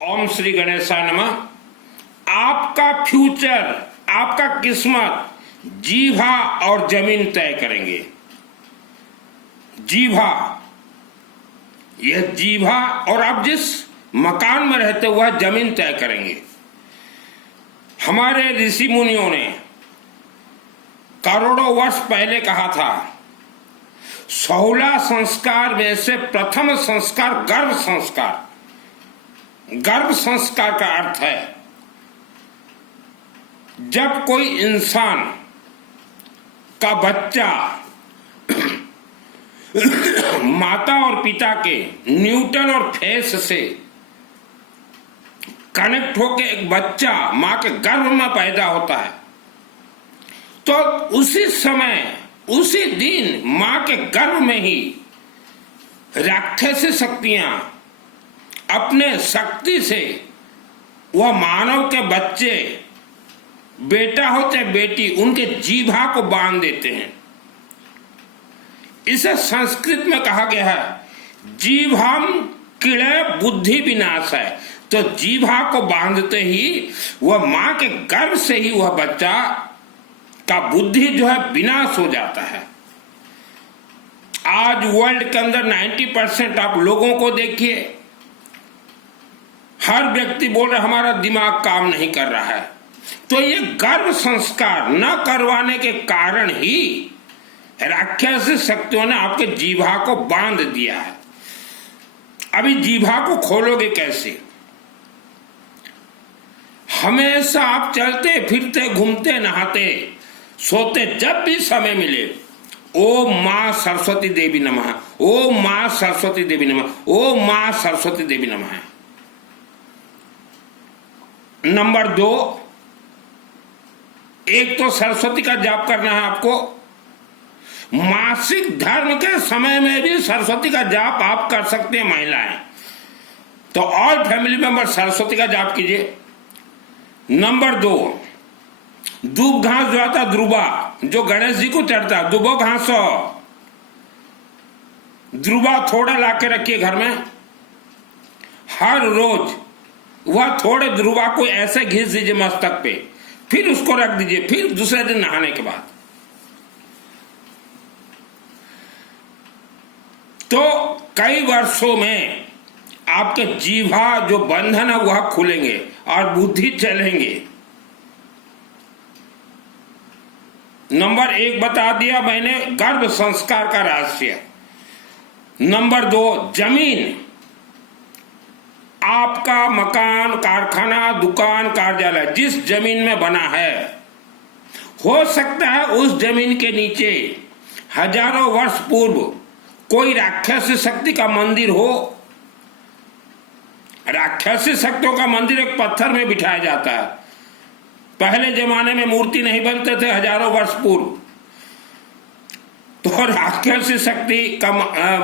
ओम श्री गणेशाय नमः। आपका फ्यूचर, आपका किस्मत जीभा और जमीन तय करेंगे। जीभा, यह जीभा और आप जिस मकान में रहते हो वह जमीन तय करेंगे। हमारे ऋषि मुनियों ने करोड़ों वर्ष पहले कहा था, 16 संस्कार में से प्रथम संस्कार गर्भ संस्कार। गर्भ संस्कार का अर्थ है जब कोई इंसान का बच्चा माता और पिता के न्यूटन और फेस से कनेक्ट होकर एक बच्चा मां के गर्भ में पैदा होता है, तो उसी समय उसी दिन मां के गर्भ में ही राक्षसी शक्तियां अपने शक्ति से वह मानव के बच्चे, बेटा हो चाहे बेटी, उनके जीभा को बांध देते हैं। इसे संस्कृत में कहा गया है जीभाम कीड़े बुद्धि विनाश है। तो जीभा को बांधते ही वह मां के गर्भ से ही वह बच्चा का बुद्धि जो है विनाश हो जाता है। आज वर्ल्ड के अंदर 90% आप लोगों को देखिए, हर व्यक्ति बोल रहा हमारा दिमाग काम नहीं कर रहा है। तो ये गर्भ संस्कार न करवाने के कारण ही राक्षसी शक्तियों ने आपके जीभा को बांध दिया है। अभी जीभा को खोलोगे कैसे? हमेशा आप चलते फिरते घूमते नहाते सोते जब भी समय मिले ओम मां सरस्वती देवी नमः, ओम मां सरस्वती देवी नमः, ओम मां सरस्वती देवी नमः। नंबर 2, एक तो सरस्वती का जाप करना है आपको। मासिक धर्म के समय में भी सरस्वती का जाप आप कर सकते हैं महिलाएं, तो ऑल फैमिली मेंबर सरस्वती का जाप कीजिए। नंबर 2, दूब घास जो आता ध्रुवा, जो गणेश जी को चढ़ता, दुबो घास ध्रुवा थोड़ा लाके रखिए घर में। हर रोज वह थोड़े ध्रुवा को ऐसे घिस दीजिए मस्तक पे, फिर उसको रख दीजिए, फिर दूसरे दिन नहाने के बाद। तो कई वर्षों में आपके जीभा जो बंधन है वह खुलेंगे और बुद्धि चलेंगे। नंबर 1 बता दिया मैंने, गर्भ संस्कार का रहस्य। नंबर 2, जमीन, आपका मकान, कारखाना, दुकान, कार्यालय जिस जमीन में बना है, हो सकता है उस जमीन के नीचे हजारों वर्ष पूर्व कोई राक्षसी शक्ति का मंदिर हो। राक्षसी शक्तियों का मंदिर एक पत्थर में बिठाया जाता है। पहले जमाने में मूर्ति नहीं बनते थे, हजारों वर्ष पूर्व, तो राक्षसी शक्ति का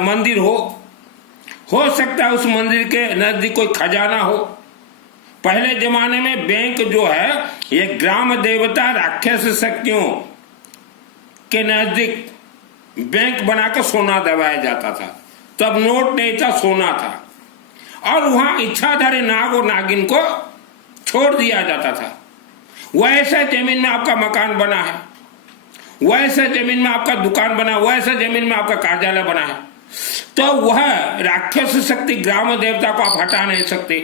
मंदिर हो सकता है उस मंदिर के नजदीक कोई खजाना हो। पहले जमाने में बैंक जो है ये ग्राम देवता राक्षसी शक्तियों के नजदीक बैंक बनाकर सोना दबाया जाता था। तब नोट नहीं था, सोना था, और वहां इच्छाधारी नाग और नागिन को छोड़ दिया जाता था। वैसे जमीन में आपका मकान बना है, वैसे जमीन में आपका दुकान बना, वैसे जमीन में आपका कार्यालय बना है, तो वह राक्षस शक्ति ग्राम देवता को आप हटा नहीं सकते,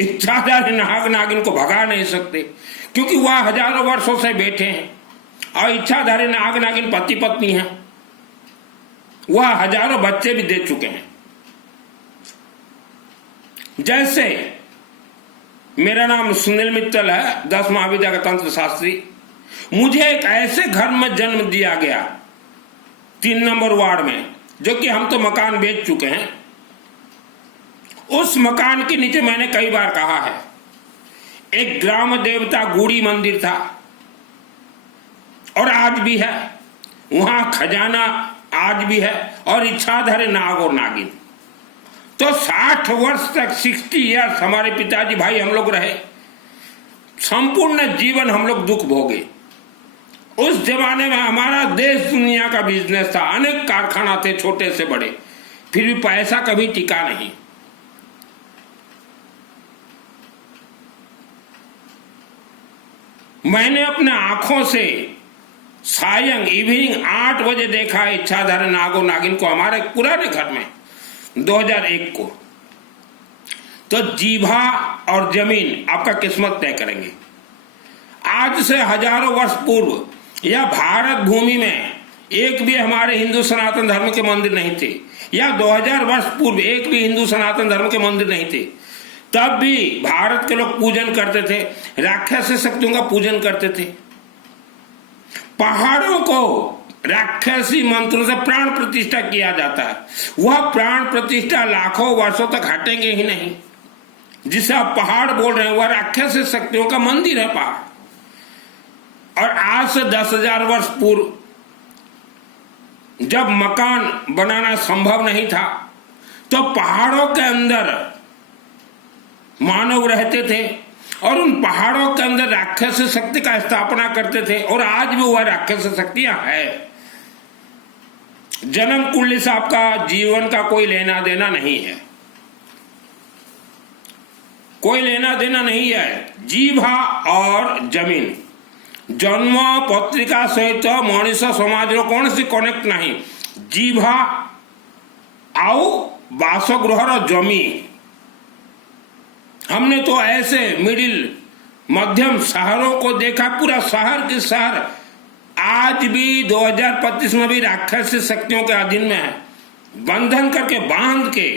इच्छाधारी नाग नागिन को भगा नहीं सकते, क्योंकि वह हजारों वर्षों से बैठे हैं और इच्छाधारी नाग नागिन पति पत्नी है। वह हजारों बच्चे भी दे चुके हैं। जैसे मेरा नाम सुनील मित्तल है, 10 महाविद्या का तंत्र शास्त्री। मुझे एक ऐसे घर में जन्म दिया गया 3 नंबर वार्ड में, जो कि हम तो मकान बेच चुके हैं। उस मकान के नीचे मैंने कई बार कहा है, एक ग्राम देवता गूढ़ी मंदिर था और आज भी है। वहां खजाना आज भी है और इच्छाधारी नाग और नागिन। तो 60 वर्ष तक, 60 ईयर्स हमारे पिताजी भाई हम लोग रहे, संपूर्ण जीवन हम लोग दुख भोगे। उस जमाने में हमारा देश दुनिया का बिजनेस था, अनेक कारखाना थे छोटे से बड़े, फिर भी पैसा कभी टिका नहीं। मैंने अपने आंखों से सायं इवनिंग 8 बजे देखा इच्छाधारी नागो नागिन को हमारे पुराने घर में 2001 को। तो जीभा और जमीन आपका किस्मत तय करेंगे। आज से हजारों वर्ष पूर्व या भारत भूमि में एक भी हमारे हिंदू सनातन धर्म के मंदिर नहीं थे, या 2000 वर्ष पूर्व एक भी हिंदू सनातन धर्म के मंदिर नहीं थे। तब भी भारत के लोग पूजन करते थे, राक्षस शक्तियों का पूजन करते थे। पहाड़ों को राक्षसी मंत्रों से प्राण प्रतिष्ठा किया जाता है। वह प्राण प्रतिष्ठा लाखों वर्षों तक हटेंगे ही नहीं। जिसे आप पहाड़ बोल रहे हैं वह राक्षसी शक्तियों का मंदिर है पहाड़। और आज से 10,000 वर्ष पूर्व जब मकान बनाना संभव नहीं था तो पहाड़ों के अंदर मानव रहते थे और उन पहाड़ों के अंदर राक्षस शक्ति का स्थापना करते थे। और आज भी वह राक्षस शक्तियां है। जन्म कुंडली से आपका जीवन का कोई लेना देना नहीं है, कोई लेना देना नहीं है। जीभा और जमीन जन्म पत्रिका सहित मनीष समाज कौन सी कनेक्ट नहीं। जीभा आओ बासगृह जमी। हमने तो ऐसे मिडिल मध्यम शहरों को देखा, पूरा शहर के शहर आज भी 2025 में भी राक्षसी शक्तियों के अधीन में है। बंधन करके बांध के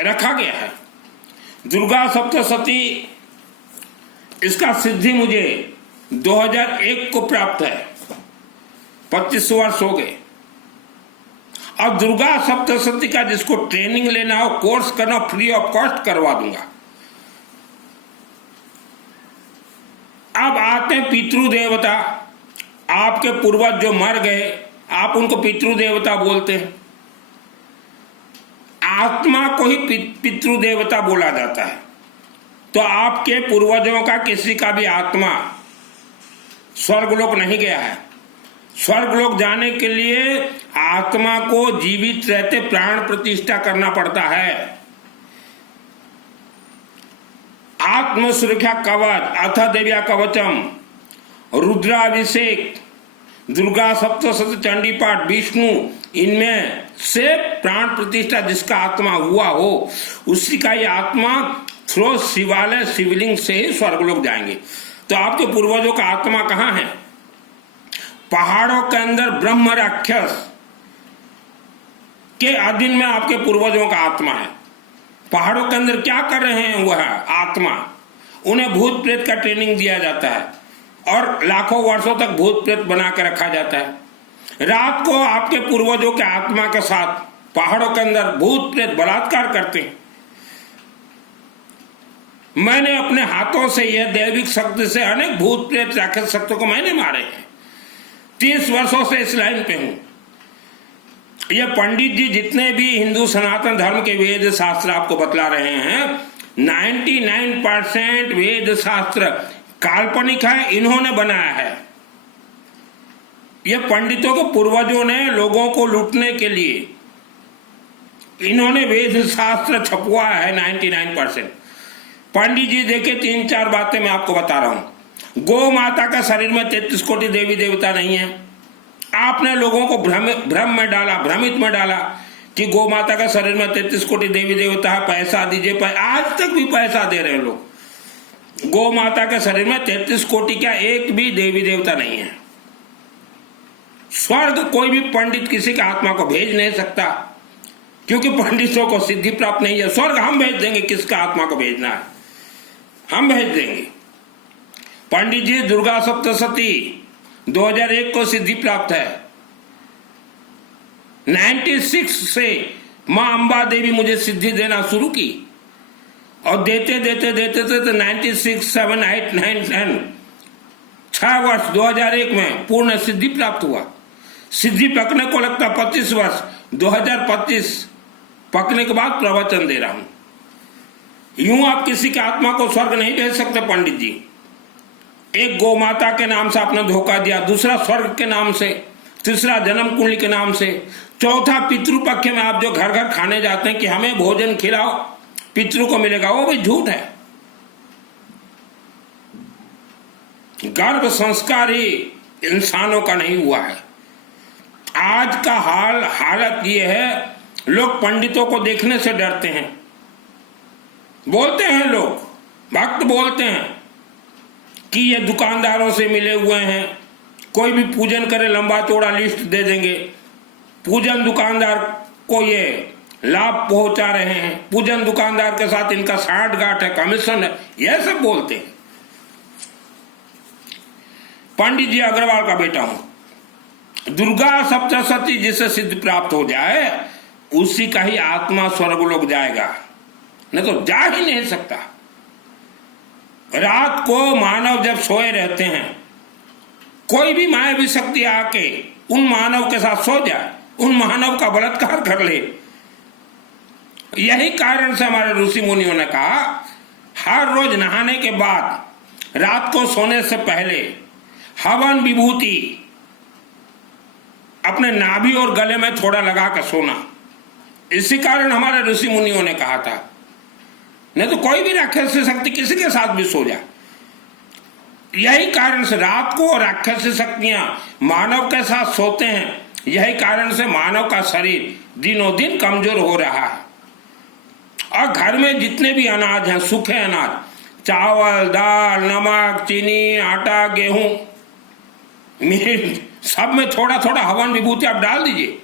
रखा गया है। दुर्गा सप्तशती इसका सिद्धि मुझे 2001 को प्राप्त है। 25 वर्ष हो गए। अब दुर्गा सप्तशती का जिसको ट्रेनिंग लेना हो, कोर्स करना, फ्री ऑफ कॉस्ट करवा दूंगा। अब आते हैं पितृदेवता। आपके पूर्वज जो मर गए आप उनको पितृदेवता बोलते हैं। आत्मा को ही पितृदेवता बोला जाता है। तो आपके पूर्वजों का किसी का भी आत्मा स्वर्गलोक नहीं गया है। स्वर्गलोक जाने के लिए आत्मा को जीवित रहते प्राण प्रतिष्ठा करना पड़ता है। आत्म सुरक्षा कवच, अथ देव्या कवचम, रुद्राभिषेक, दुर्गा सप्तशती, चंडी पाठ, विष्णु, इनमें से प्राण प्रतिष्ठा जिसका आत्मा हुआ हो उसी का ही आत्मा थ्रो शिवालय शिवलिंग से ही स्वर्गलोक जाएंगे। तो आपके पूर्वजों का आत्मा कहाँ है? पहाड़ों के अंदर ब्रह्म राक्षस के अधीन में आपके पूर्वजों का आत्मा है। पहाड़ों के अंदर क्या कर रहे हैं वह आत्मा? उन्हें भूत प्रेत का ट्रेनिंग दिया जाता है और लाखों वर्षों तक भूत प्रेत बना के रखा जाता है। रात को आपके पूर्वजों के आत्मा के साथ पहाड़ों के अंदर भूत प्रेत बलात्कार करते हैं। मैंने अपने हाथों से यह दैविक शक्ति से अनेक भूत प्रेत राक्षस शक्तियों को मैंने मारे हैं। 30 वर्षों से इस लाइन पे हूं। ये पंडित जी जितने भी हिंदू सनातन धर्म के वेद शास्त्र आपको बतला रहे हैं, 99% वेद शास्त्र काल्पनिक है, इन्होंने बनाया है। ये पंडितों के पूर्वजों ने लोगों को लूटने के लिए इन्होंने वेद शास्त्र छपवाया है। 99% पंडित जी देखे 3-4 बातें मैं आपको बता रहा हूं। गौ माता का शरीर में 33 कोटि देवी देवता नहीं है। आपने लोगों को भ्रम में डाला, भ्रमित में डाला कि गौ माता का शरीर में 33 कोटि देवी देवता है, पैसा दीजिए। आज तक भी पैसा दे रहे हैं लोग। गौ माता के शरीर में 33 कोटि क्या एक भी देवी देवता नहीं है। स्वर्ग कोई भी पंडित किसी का आत्मा को भेज नहीं सकता, क्योंकि पंडितों को सिद्धि प्राप्त नहीं है। स्वर्ग हम भेज देंगे, किसका आत्मा को भेजना है हम भेज देंगे। पंडित जी दुर्गा सप्तशती 2001 को सिद्धि प्राप्त है। 96 से मां अंबा देवी मुझे सिद्धि देना शुरू की और देते देते देते देते 96, 7, 8, 9, 10 6 वर्ष 2001 में पूर्ण सिद्धि प्राप्त हुआ। सिद्धि पकने को लगता 25 वर्ष। 2025 पकने के बाद प्रवचन दे रहा हूं। यूं आप किसी के आत्मा को स्वर्ग नहीं भेज सकते पंडित जी। एक गौ माता के नाम से आपने धोखा दिया, दूसरा स्वर्ग के नाम से, तीसरा जन्म कुंडली के नाम से, चौथा पितृपक्ष में आप जो घर घर खाने जाते हैं कि हमें भोजन खिलाओ पितृ को मिलेगा, वो भी झूठ है। गर्भ संस्कार ही इंसानों का नहीं हुआ है। आज का हालत ये है, लोग पंडितों को देखने से डरते हैं। बोलते हैं लोग, भक्त बोलते हैं कि ये दुकानदारों से मिले हुए हैं, कोई भी पूजन करे लंबा चौड़ा लिस्ट दे देंगे, पूजन दुकानदार को ये लाभ पहुंचा रहे हैं, पूजन दुकानदार के साथ इनका साठगांठ है, कमीशन है, यह सब बोलते हैं। पंडित जी अग्रवाल का बेटा हूं। दुर्गा सप्तशती जिसे सिद्ध प्राप्त हो जाए उसी का ही आत्मा स्वर्गलोक जाएगा, नहीं तो जा ही नहीं सकता। रात को मानव जब सोए रहते हैं, कोई भी मायावी शक्ति आके उन मानव के साथ सो जाए, उन मानव का बलात्कार कर ले। यही कारण से हमारे ऋषि मुनियों ने कहा, हर रोज नहाने के बाद रात को सोने से पहले हवन विभूति अपने नाभि और गले में थोड़ा लगा कर सोना। इसी कारण हमारे ऋषि मुनियों ने कहा था, नहीं तो कोई भी राक्षसी शक्ति किसी के साथ भी सो जाए। यही कारण से रात को राक्षसी शक्तियां मानव के साथ सोते हैं। यही कारण से मानव का शरीर दिनों दिन कमजोर हो रहा है। और घर में जितने भी अनाज हैं, सूखे अनाज, चावल, दाल, नमक, चीनी, आटा, गेहूं, मिर्च, सब में थोड़ा थोड़ा हवन विभूति आप डाल दीजिए।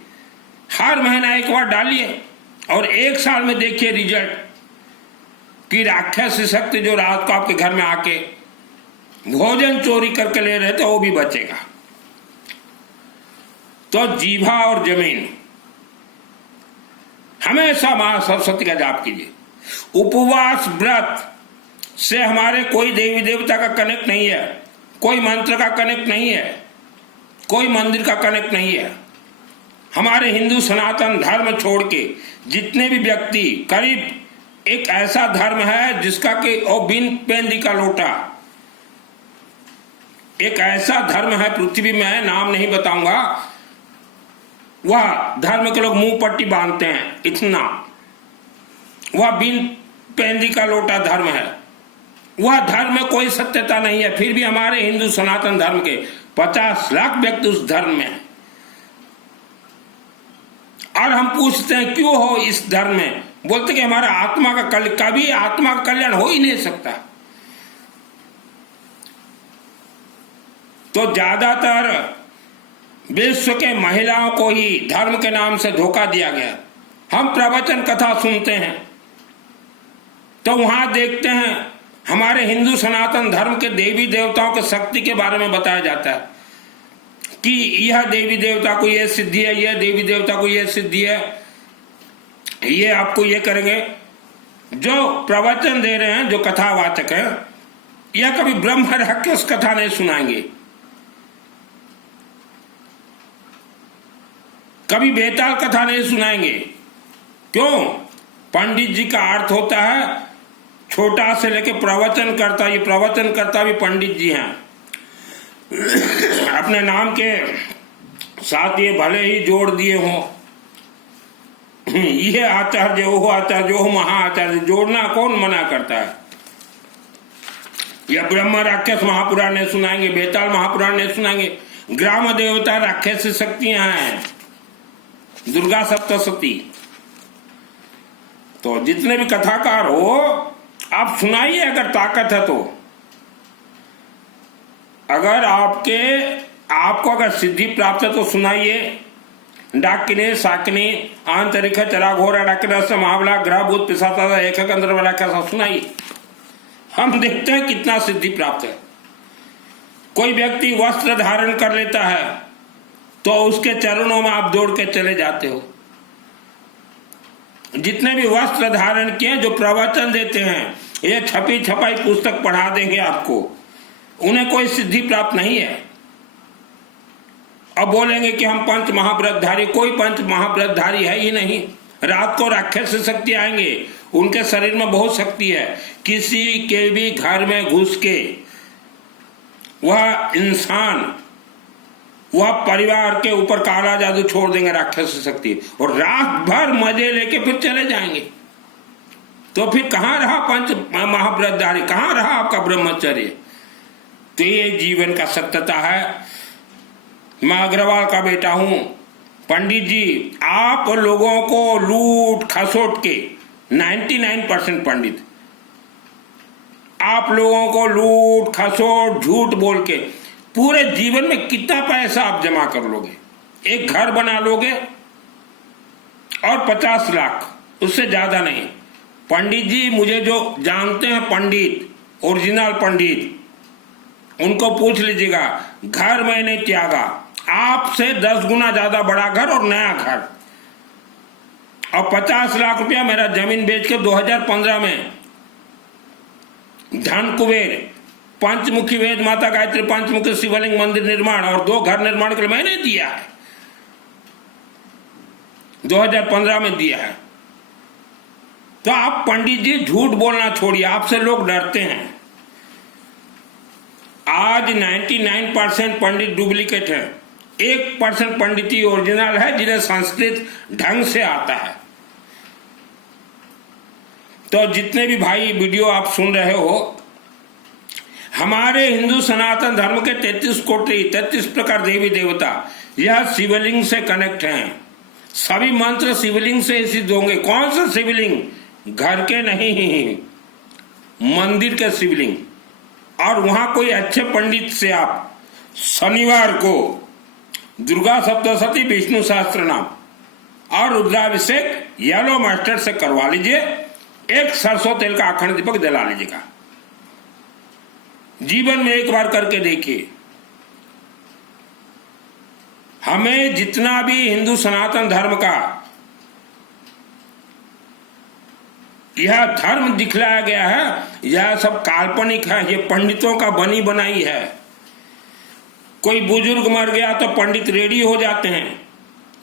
हर महीना एक बार डालिए और 1 साल में देखिए रिजल्ट कि राक्षसी शक्ति जो रात को आपके घर में आके भोजन चोरी करके ले रहे थे वो भी बचेगा। तो जीभा और जमीन, हमेशा मां सरस्वती का जाप कीजिए। उपवास व्रत से हमारे कोई देवी देवता का कनेक्ट नहीं है, कोई मंत्र का कनेक्ट नहीं है, कोई मंदिर का कनेक्ट नहीं है। हमारे हिंदू सनातन धर्म छोड़ के जितने भी व्यक्ति, करीब एक ऐसा धर्म है जिसका कि बिन पेंदी का लोटा, एक ऐसा धर्म है पृथ्वी में, नाम नहीं बताऊंगा, वह धर्म के लोग मुंह पट्टी बांधते हैं इतना, वह बिन पेंदी का लोटा धर्म है। वह धर्म में कोई सत्यता नहीं है, फिर भी हमारे हिंदू सनातन धर्म के 50 लाख व्यक्ति उस धर्म में है। और हम पूछते हैं क्यों हो इस धर्म में, बोलते कि हमारा आत्मा का कभी आत्मा का कल्याण हो ही नहीं सकता। तो ज्यादातर विश्व के महिलाओं को ही धर्म के नाम से धोखा दिया गया। हम प्रवचन कथा सुनते हैं तो वहां देखते हैं हमारे हिंदू सनातन धर्म के देवी देवताओं के शक्ति के बारे में बताया जाता है कि यह देवी देवता को यह सिद्धि है, यह देवी देवता को यह सिद्धि है, ये आपको ये करेंगे। जो प्रवचन दे रहे हैं, जो कथावाचक हैं, यह कभी ब्रह्म राक्षस कथा नहीं सुनाएंगे, कभी बेताल कथा नहीं सुनाएंगे। क्यों? पंडित जी का अर्थ होता है छोटा से लेके प्रवचन करता, ये प्रवचन करता भी पंडित जी हैं। अपने नाम के साथ ये भले ही जोड़ दिए हों, ये आचार्य, वो आचार्य, वो महाआचार्य, जोड़ना कौन मना करता है? या ब्रह्म राक्षस महापुराण ने सुनाएंगे, बेताल महापुराण ने सुनाएंगे। ग्राम देवता राक्षस शक्तियां हैं, दुर्गा सप्तशती। तो जितने भी कथाकार हो आप सुनाइए, अगर ताकत है तो। अगर आपको अगर सिद्धि प्राप्त है तो सुनाइए। डाकिनी, साकिनी, आंतरिक, चरा, घोरा, डाकिनी, महाबला, ग्रह, भूत, पिशाच, एक गंधर्व, कैसा सुनाइए। हम देखते हैं कितना सिद्धि प्राप्त है। कोई व्यक्ति वस्त्र धारण कर लेता है तो उसके चरणों में आप दौड़ के चले जाते हो। जितने भी वस्त्र धारण किए, जो प्रवचन देते हैं, ये छपी छपाई पुस्तक पढ़ा देंगे आपको, उन्हें कोई सिद्धि प्राप्त नहीं है। अब बोलेंगे कि हम पंच महाव्रतधारी, कोई पंच महाव्रतधारी है ही नहीं। रात को राक्षस शक्ति आएंगे, उनके शरीर में बहुत शक्ति है। किसी के भी घर में घुस के वह इंसान, वह परिवार के ऊपर काला जादू छोड़ देंगे राक्षस शक्ति, और रात भर मजे लेके फिर चले जाएंगे। तो फिर कहां रहा पंच महाव्रतधारी, कहां रहा आपका ब्रह्मचर्य? तो ये जीवन का सत्यता है। मैं अग्रवाल का बेटा हूं। पंडित जी, आप लोगों को लूट खसोट के 99% पंडित, आप लोगों को लूट खसोट झूठ बोल के पूरे जीवन में कितना पैसा आप जमा कर लोगे? एक घर बना लोगे और 50 लाख, उससे ज्यादा नहीं। पंडित जी, मुझे जो जानते हैं पंडित, ओरिजिनल पंडित, उनको पूछ लीजिएगा, घर मैंने त्यागा, आपसे 10 गुना ज्यादा बड़ा घर और नया घर, और 50 लाख रुपया मेरा जमीन बेच के 2015 में धन कुबेर, पंचमुखी वेद माता गायत्री पंचमुखी शिवलिंग मंदिर निर्माण और 2 घर निर्माण के लिए मैंने दिया है, 2015 में दिया है। तो आप पंडित जी झूठ बोलना छोड़िए, आपसे लोग डरते हैं। आज 99% पंडित डुप्लीकेट है, 1% पंडित ही ओरिजिनल है, जिन्हें संस्कृत ढंग से आता है। तो जितने भी भाई वीडियो आप सुन रहे हो, हमारे हिंदू सनातन धर्म के 33 कोटि 33 प्रकार देवी देवता यह शिवलिंग से कनेक्ट हैं। सभी मंत्र शिवलिंग से सिद्ध होंगे। कौन सा शिवलिंग? घर के नहीं, मंदिर के शिवलिंग। और वहां कोई अच्छे पंडित से आप शनिवार को दुर्गा सप्तशती, विष्णु सहस्त्र नाम और रुद्राभिषेक येलो मास्टर से करवा लीजिए। एक सरसों तेल का अखंड दीपक जला लीजिएगा। जीवन में एक बार करके देखिए। हमें जितना भी हिंदू सनातन धर्म का यह धर्म दिखलाया गया है, यह सब काल्पनिक है, ये पंडितों का बनी बनाई है। कोई बुजुर्ग मर गया तो पंडित रेडी हो जाते हैं,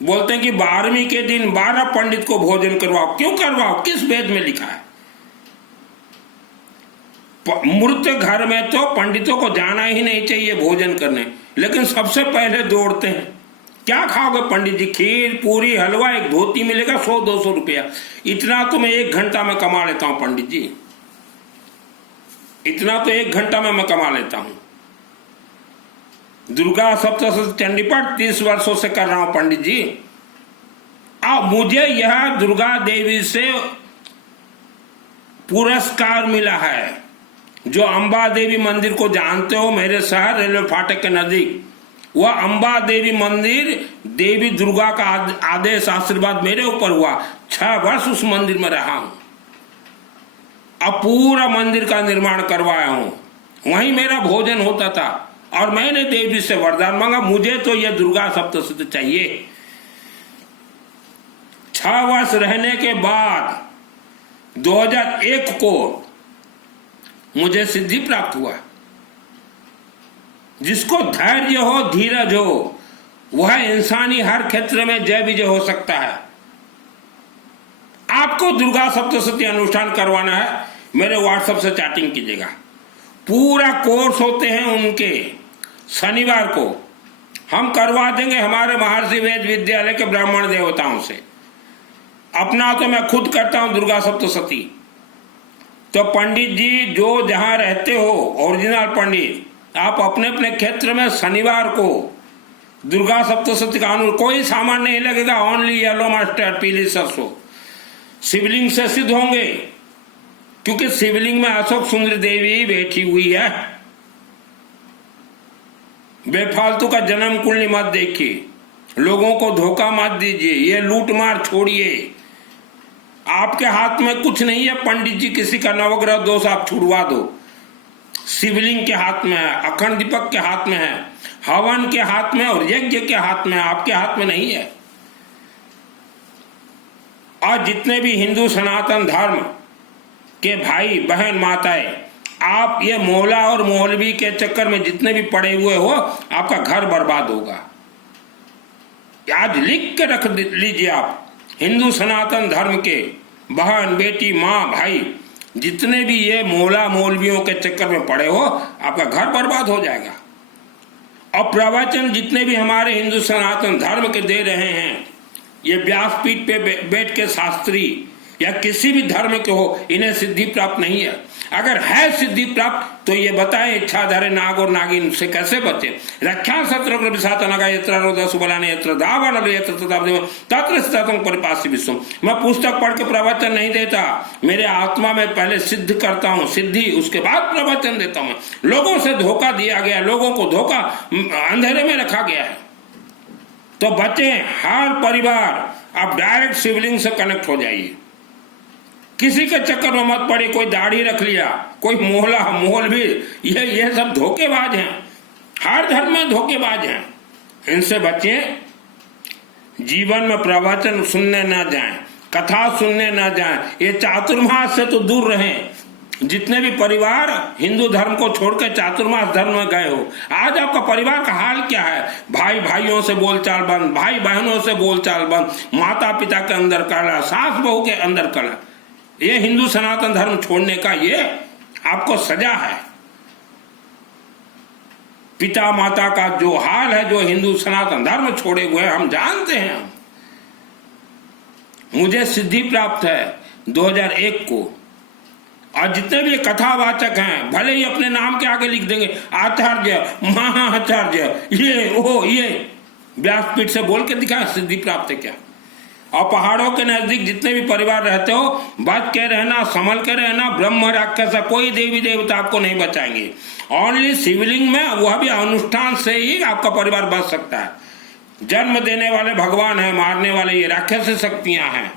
बोलते हैं कि 12वीं के दिन 12 पंडित को भोजन करवाओ। क्यों करवाओ? किस वेद में लिखा है? मृत घर में तो पंडितों को जाना ही नहीं चाहिए भोजन करने, लेकिन सबसे पहले दौड़ते हैं। क्या खाओगे पंडित जी? खीर, पूरी, हलवा, एक धोती मिलेगा 100-200 रुपया। इतना तो मैं 1 घंटा में कमा लेता हूं पंडित जी, इतना तो 1 घंटा में मैं कमा लेता हूं। दुर्गा सप्तशती चंडीपाठ 30 वर्षों से कर रहा हूं पंडित जी। अब मुझे यह दुर्गा देवी से पुरस्कार मिला है। जो अंबा देवी मंदिर को जानते हो, मेरे शहर रेलवे फाटक के नजदीक, वह अंबा देवी मंदिर देवी दुर्गा का आदेश आशीर्वाद मेरे ऊपर हुआ। 6 वर्ष उस मंदिर में रहा हूं। अब पूरा मंदिर का निर्माण करवाया हूं, वहीं मेरा भोजन होता था और मैंने देवी से वरदान मांगा, मुझे तो यह दुर्गा सप्तशती चाहिए। 6 वर्ष रहने के बाद 2001 को मुझे सिद्धि प्राप्त हुआ। जिसको धैर्य हो, धीरज हो, वह इंसानी हर क्षेत्र में जय विजय हो सकता है। आपको दुर्गा सप्तशती अनुष्ठान करवाना है, मेरे व्हाट्सएप से चैटिंग कीजिएगा। पूरा कोर्स होते हैं उनके, शनिवार को हम करवा देंगे हमारे महर्षि वेद विद्यालय के ब्राह्मण देवताओं से। अपना तो मैं खुद करता हूं दुर्गा सप्तशती। तो पंडित जी जो जहां रहते हो, ओरिजिनल पंडित, आप अपने अपने क्षेत्र में शनिवार को दुर्गा सप्तशती का कोई सामान नहीं लगेगा, ओनली येलो मस्टर्ड, पीली सरसों, शिवलिंग से सिद्ध होंगे। क्योंकि शिवलिंग में अशोक सुंदरी देवी बैठी हुई है। बेफालतू का जन्म कुंडली मत देखिए, लोगों को धोखा मत दीजिए, ये लूट मार छोड़िए। आपके हाथ में कुछ नहीं है पंडित जी, किसी का नवग्रह दोष आप छुड़वा दो। शिवलिंग के हाथ में है, अखंड दीपक के हाथ में है, हवन के हाथ में और यज्ञ के हाथ में, आपके हाथ में नहीं है। और जितने भी हिंदू सनातन धर्म के भाई बहन माताएं, आप ये मौला और मौलवी के चक्कर में जितने भी पड़े हुए हो, आपका घर बर्बाद होगा। आज लिख के रख लीजिए आप, हिंदू सनातन धर्म के बहन, बेटी, माँ, भाई, जितने भी ये मौला मौलवियों के चक्कर में पड़े हो, आपका घर बर्बाद हो जाएगा। और प्रवचन जितने भी हमारे हिंदू सनातन धर्म के दे रहे हैं, ये व्यासपीठ पे बैठ के शास्त्री या किसी भी धर्म के हो, इन्हें सिद्धि प्राप्त नहीं है। अगर है सिद्धि प्राप्त तो ये बताएं इच्छाधारे नाग और नागिन से कैसे बचे। रक्षा शत्रु विषात नगा यत्र रोद सुबलाने यत्र दावन यत्र तत्र स्थितं परिपासी विश्वम। मैं पुस्तक पढ़ के प्रवचन नहीं देता, मेरे आत्मा में पहले सिद्ध करता हूँ सिद्धि, उसके बाद प्रवचन देता हूँ। लोगों से धोखा दिया गया, लोगों को धोखा अंधेरे में रखा गया है, तो बच्चे हर परिवार आप डायरेक्ट शिवलिंग से कनेक्ट हो जाइए। किसी के चक्कर में मत पड़े, कोई दाढ़ी रख लिया, कोई मोहला मोहलवी, ये सब धोखेबाज हैं, हर धर्म में धोखेबाज हैं, इनसे बच्चे। जीवन में प्रवचन सुनने ना जाएं, कथा सुनने ना जाएं, ये चातुर्मास से तो दूर रहें। जितने भी परिवार हिंदू धर्म को छोड़कर चातुर्मास धर्म में गए हो, आज आपका परिवार का हाल क्या है? भाई भाइयों से बोलचाल बंद, भाई बहनों से बोलचाल बंद, माता पिता के अंदर कलह, सास बहू के अंदर कलह। ये हिंदू सनातन धर्म छोड़ने का ये आपको सजा है। पिता माता का जो हाल है, जो हिंदू सनातन धर्म छोड़े हुए हम जानते हैं। मुझे सिद्धि प्राप्त है 2001 को, और जितने भी कथावाचक हैं भले ही अपने नाम के आगे लिख देंगे आचार्य महाआचार्य, ये व्यासपीठ से बोल के दिखाया सिद्धि प्राप्त है क्या। और पहाड़ों के नजदीक जितने भी परिवार रहते हो, बच के रहना, संभल के रहना। ब्रह्म राक्षस कोई देवी देवता आपको नहीं बचाएंगे। ओनली शिवलिंग में, वह भी अनुष्ठान से ही आपका परिवार बच सकता है। जन्म देने वाले भगवान है, मारने वाले ये राक्षस शक्तियां हैं।